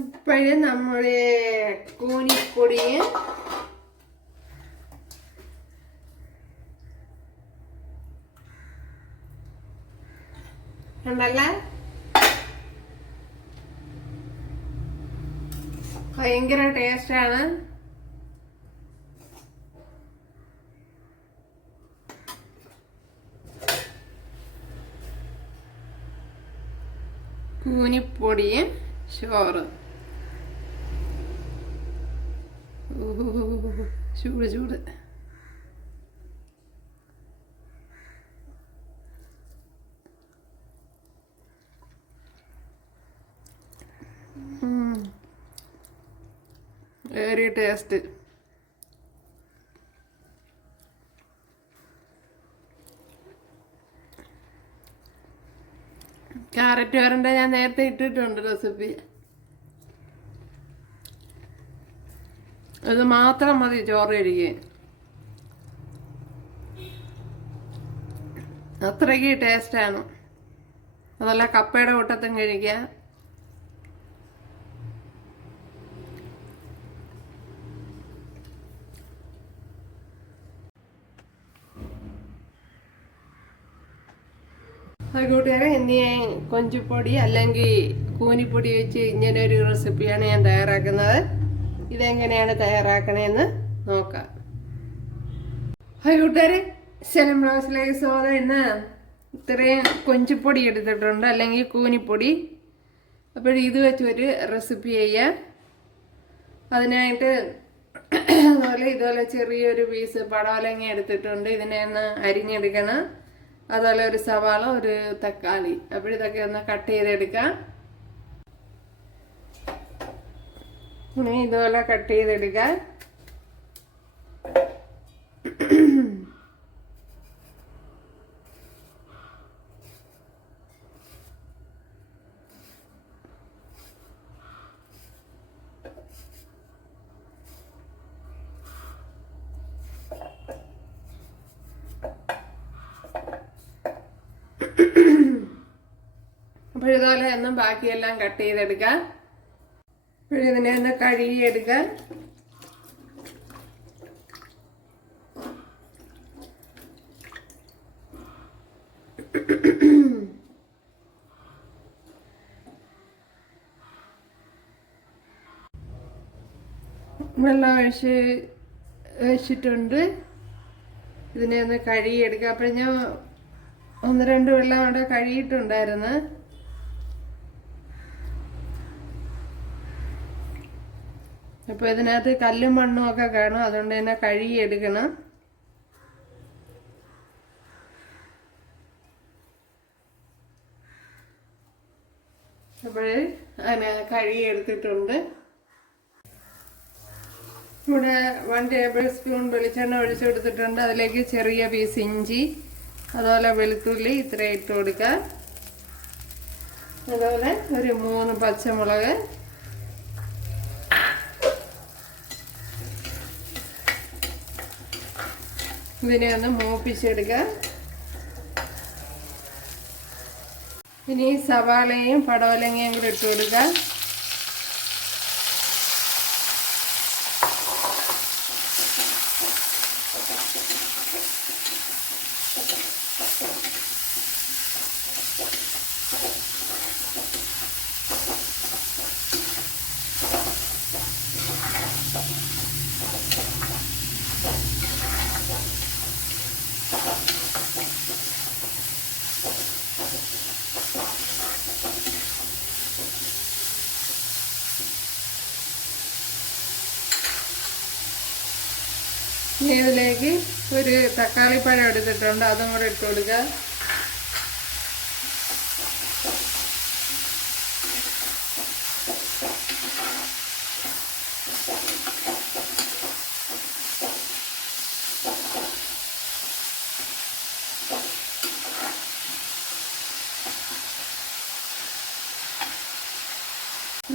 ഇപ്പോഴും നമ്മുടെ കൂനിപ്പൊടിയും ഉണ്ടല്ലേ, ഭയങ്കര ടേസ്റ്റാണ്. കൂനിപ്പൊടിയും ചോറ്. ചൂട് ചൂട്. Very taste. ക്യാരറ്റ് വരണ്ട ഞാൻ നേരത്തെ ഇട്ടിട്ടുണ്ട് റെസിപ്പി. അത് മാത്രം മതി ചോറ് കഴിക്കാൻ. അത്രയ്ക്ക് ടേസ്റ്റാണ്. അതല്ല കപ്പയുടെ കൂട്ടത്തും കഴിക്കാം. കൂട്ടുകാരെ, ഇനി കൊഞ്ചുപൊടി അല്ലെങ്കിൽ കൂനിപ്പൊടി വെച്ച് ഇങ്ങനെ ഒരു റെസിപ്പിയാണ് ഞാൻ തയ്യാറാക്കുന്നത്. ഇതെങ്ങനെയാണ് തയ്യാറാക്കണേന്ന് നോക്കാം. ഹായ് കൂട്ടുകാരെ, ശലം ബ്ലൗസിലേക്ക് സ്വാഗതം. ഇന്ന് ഇത്രയും കൊഞ്ചുപൊടി എടുത്തിട്ടുണ്ട്, അല്ലെങ്കിൽ കൂനിപ്പൊടി. അപ്പോൾ ഇത് വെച്ച് ഒരു റെസിപ്പി ചെയ്യാം. അതിനായിട്ട് ഇതുപോലെ ചെറിയൊരു പീസ് പടവലങ്ങ എടുത്തിട്ടുണ്ട്. ഇതിനെ ഒന്ന് അരിഞ്ഞെടുക്കണം. അതുപോലെ ഒരു സവാള, ഒരു തക്കാളി. അപ്പോഴിതൊക്കെ ഒന്ന് കട്ട് ചെയ്തെടുക്കാം. ഇനി ഇതുപോലെ കട്ട് ചെയ്തെടുക്കാം. അപ്പോഴിതുപോലെ ഒന്നും ബാക്കിയെല്ലാം കട്ട് ചെയ്തെടുക്കാം. ഇതിനെ ഒന്ന് കഴുകിയെടുക്കാം. വെള്ളം ഒഴിച്ചിട്ടുണ്ട്. ഇതിനെ ഒന്ന് കഴുകിയെടുക്കാം. അപ്പോൾ ഞാൻ 1-2 വെള്ളം അവിടെ കഴുകിയിട്ടുണ്ടായിരുന്നു. അപ്പോൾ ഇതിനകത്ത് കല്ലും മണ്ണും ഒക്കെ കാണും. അതുകൊണ്ട് തന്നെ കഴുകിയെടുക്കണം. അപ്പോൾ അതിനെ കഴുകിയെടുത്തിട്ടുണ്ട്. ഇവിടെ 1 ടേബിൾ സ്പൂൺ വെളിച്ചെണ്ണ ഒഴിച്ചെടുത്തിട്ടുണ്ട്. അതിലേക്ക് ചെറിയ പീസ് ഇഞ്ചി, അതുപോലെ വെളുത്തുള്ളി ഇത്ര ഇട്ട് കൊടുക്കുക. അതുപോലെ ഒരു 3 പച്ചമുളക്, ഇതിനെ ഒന്ന് മൂപ്പിച്ചെടുക്കുക. ഇനി സവാളയും പടവലങ്ങയും കൂടി ഇട്ട് കൊടുക്കുക. ഇതിലേക്ക് ഒരു തക്കാളിപ്പഴം എടുത്തിട്ടുണ്ട്. അതും കൂടെ ഇട്ട് കൊടുക്കുക.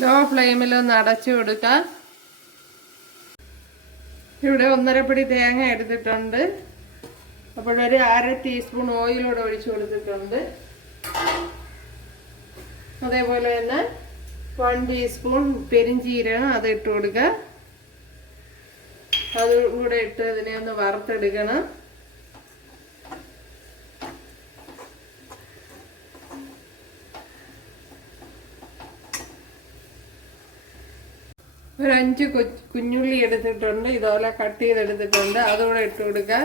ലോ ഫ്ലെയിമിലൊന്ന് അടച്ചു കൊടുക്കുക. ഇവിടെ 1.5 പിടി തേങ്ങ എടുത്തിട്ടുണ്ട്. അപ്പോഴൊരു 1/2 ടീസ്പൂൺ ഓയിലൂടെ ഒഴിച്ചു കൊടുത്തിട്ടുണ്ട്. അതേപോലെ തന്നെ 1 ടീസ്പൂൺ പെരിഞ്ചീരകം അത് ഇട്ട് കൊടുക്കുക. അതും കൂടെ ഇട്ട് ഇതിനെ ഒന്ന് വറുത്തെടുക്കണം. ഒരു 5 കുഞ്ഞുള്ളി എടുത്തിട്ടുണ്ട്, ഇതുപോലെ കട്ട് ചെയ്തെടുത്തിട്ടുണ്ട്, അതുകൂടെ ഇട്ട് കൊടുക്കുക.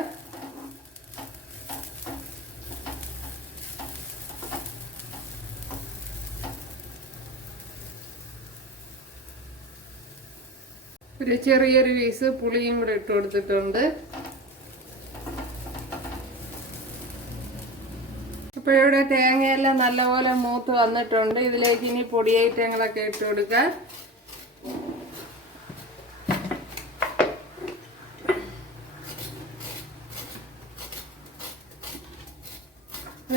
ഒരു ചെറിയൊരു പീസ് പുളിയും കൂടെ ഇട്ട് കൊടുത്തിട്ടുണ്ട്. അപ്പോൾ ഇവിടെ തേങ്ങയെല്ലാം നല്ലപോലെ മൂത്ത് വന്നിട്ടുണ്ട്. ഇതിലേക്ക് ഇനി പൊടി ഐറ്റങ്ങളൊക്കെ ഇട്ട് കൊടുക്കുക.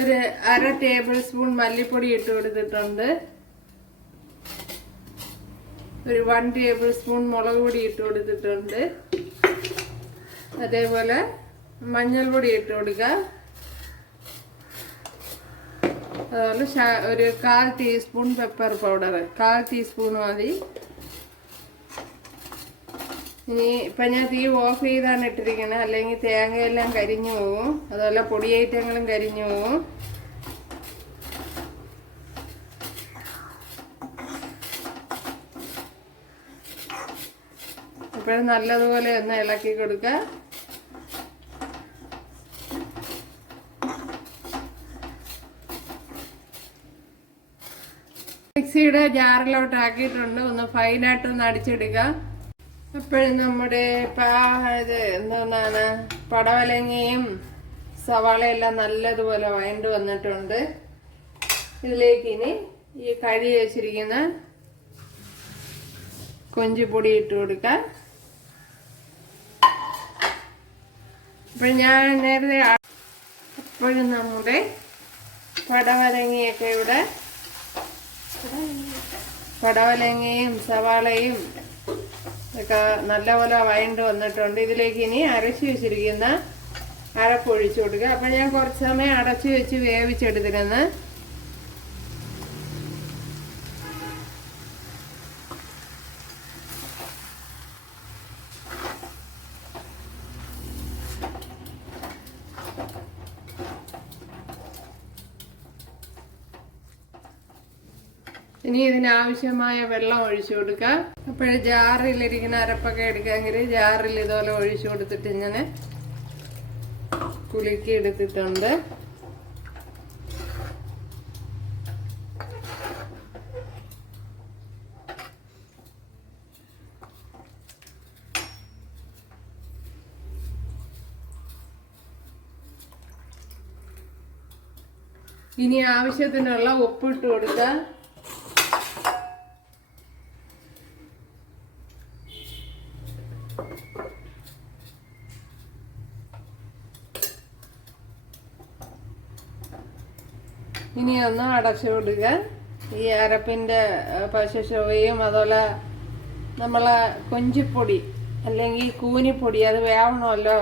ഒരു 1/2 ടേബിൾ സ്പൂൺ മല്ലിപ്പൊടി ഇട്ട് കൊടുത്തിട്ടുണ്ട്. ഒരു 1 ടേബിൾ സ്പൂൺ മുളക് പൊടി ഇട്ട് കൊടുത്തിട്ടുണ്ട്. അതേപോലെ മഞ്ഞൾപ്പൊടി ഇട്ട് കൊടുക്കുക. അതുപോലെ ഒരു 1/4 ടീസ്പൂൺ പെപ്പർ പൗഡർ, 1/4 ടീസ്പൂൺ മതി. ഇനി ഇപ്പം ഞാൻ തീ ഓഫ് ചെയ്താണ് ഇട്ടിരിക്കുന്നത്, അല്ലെങ്കിൽ തേങ്ങയെല്ലാം കരിഞ്ഞു പോകും, അതുപോലെ പൊടി ഐറ്റങ്ങളും കരിഞ്ഞു പോകും. അപ്പോൾ നല്ലതുപോലെ ഒന്ന് ഇളക്കി കൊടുക്കുക. മിക്സിയുടെ ജാറിലോട്ട് ആക്കിയിട്ടുണ്ട്, ഒന്ന് ഫൈനായിട്ടൊന്ന് അടിച്ചെടുക്കുക. അപ്പോഴും നമ്മുടെ എന്താണ് പടവലങ്ങയും സവാളയെല്ലാം നല്ലതുപോലെ വഴണ്ട് വന്നിട്ടുണ്ട്. ഇതിലേക്ക് ഇനി ഈ കഴുകി വെച്ചിരിക്കുന്ന കൊഞ്ചുപൊടി ഇട്ട് കൊടുക്കുക. അപ്പോൾ ഞാൻ നേരത്തെ അപ്പോഴും നമ്മുടെ പടവലങ്ങയൊക്കെ ഇവിടെ പടവലങ്ങയും സവാളയും ഒക്കെ നല്ലപോലെ വഴണ്ട് വന്നിട്ടുണ്ട്. ഇതിലേക്ക് ഇനി അരച്ച് വെച്ചിരിക്കുന്ന അരപ്പ് ഒഴിച്ചു കൊടുക്കുക. അപ്പം ഞാൻ കുറച്ച് സമയം അടച്ചു വെച്ച് വേവിച്ചെടുത്തിരുന്നു. ഇനി ഇതിനാവശ്യമായ വെള്ളം ഒഴിച്ചു കൊടുക്കുക. അപ്പോൾ ജാറിലിരിക്കുന്ന അരപ്പൊക്കെ എടുക്കാമെങ്കിൽ ജാറിൽ ഇതുപോലെ ഒഴിച്ചു കൊടുത്തിട്ട് ഇങ്ങനെ കുലുക്കി എടുത്തിട്ടുണ്ട്. ഇനി ആവശ്യത്തിനുള്ള ഉപ്പിട്ട് കൊടുക്കുക. ഇനി ഒന്ന് അടച്ചു കൊടുക്കുക. ഈ അരപ്പിൻ്റെ പശുശോയും അതുപോലെ നമ്മളെ കൊഞ്ചിപ്പൊടി അല്ലെങ്കിൽ കൂനിപ്പൊടി അത് വേവണമല്ലോ,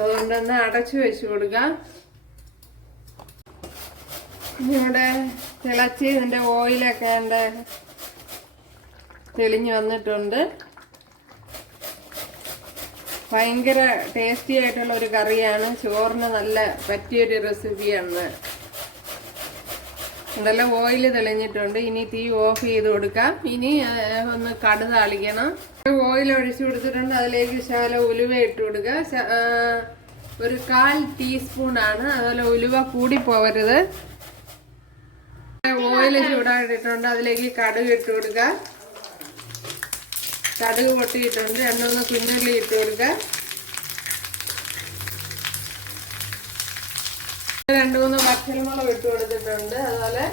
അതുകൊണ്ടൊന്ന് അടച്ചു വെച്ച് കൊടുക്കുക. ഇവിടെ തിളച്ച് ഇതിൻ്റെ ഓയിലൊക്കെ എൻ്റെ തെളിഞ്ഞു വന്നിട്ടുണ്ട്. ഭയങ്കര ടേസ്റ്റി ആയിട്ടുള്ള ഒരു കറിയാണ്, ചോറിന് നല്ല പറ്റിയൊരു റെസിപ്പിയാണ്. ഇതെല്ലാം ഓയിൽ തെളിഞ്ഞിട്ടുണ്ട്. ഇനി തീ ഓഫ് ചെയ്ത് കൊടുക്കാം. ഇനി ഒന്ന് കടുക് താളിക്കണം. ഓയിൽ ഒഴിച്ചു കൊടുത്തിട്ടുണ്ട്, അതിലേക്ക് ശകലം ഉലുവ ഇട്ട് കൊടുക്കുക. ഒരു 1/4 ടീസ്പൂണാണ്, അതുപോലെ ഉലുവ കൂടി പോവരുത്. ഓയിൽ ചൂടായിട്ടുണ്ട്, അതിലേക്ക് കടുക് ഇട്ട് കൊടുക്കുക. കടുക് പൊട്ടിയിട്ടുണ്ട്, 2-3 കുഞ്ഞുള്ളി ഇട്ട് കൊടുക്കുക. 2-3 പച്ചമുളക് ഇട്ട് കൊടുത്തിട്ടുണ്ട്. അതുപോലെ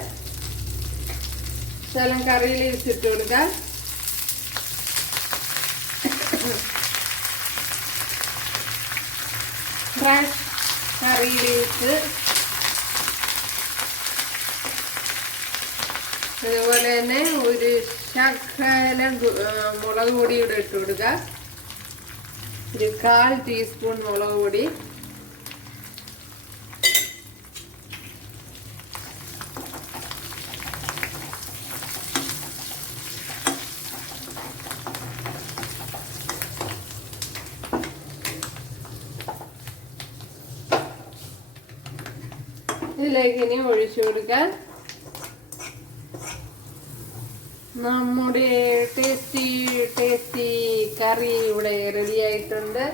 ശകലം കറി ലീവ്സ് ഇട്ട് കൊടുക്കുക. ഫ്രഷ് കറി ലീവ്സ്, അതുപോലെ തന്നെ ഒരു ശകലം മുളക് പൊടി ഇവിടെ ഇട്ട് കൊടുക്കുക. ഒരു 1/4 ടീസ്പൂൺ മുളക് പൊടി. ഇതിലേക്ക് ഇനി ഒഴിച്ചു കൊടുക്കാം. നമ്മുടെ ടേസ്റ്റി കറി ഇവിടെ റെഡി ആയിട്ടുണ്ട്.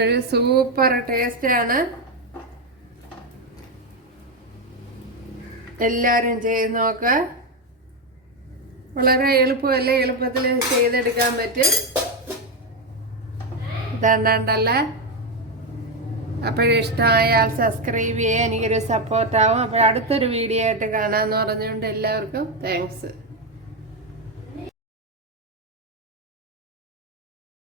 ഒരു സൂപ്പർ ടേസ്റ്റാണ്. എല്ലാവരും ചെയ്ത് നോക്ക. വളരെ എളുപ്പമല്ലേ, എളുപ്പത്തിൽ ചെയ്തെടുക്കാൻ പറ്റും. ഇതാണ്ടല്ലേ. അപ്പോഴിഷ്ടമായാൽ സബ്സ്ക്രൈബ് ചെയ്യുക, എനിക്കൊരു സപ്പോർട്ടാവും. അപ്പോൾ അടുത്തൊരു വീഡിയോ ആയിട്ട് കാണാമെന്ന് പറഞ്ഞുകൊണ്ട് എല്ലാവർക്കും താങ്ക്സ്.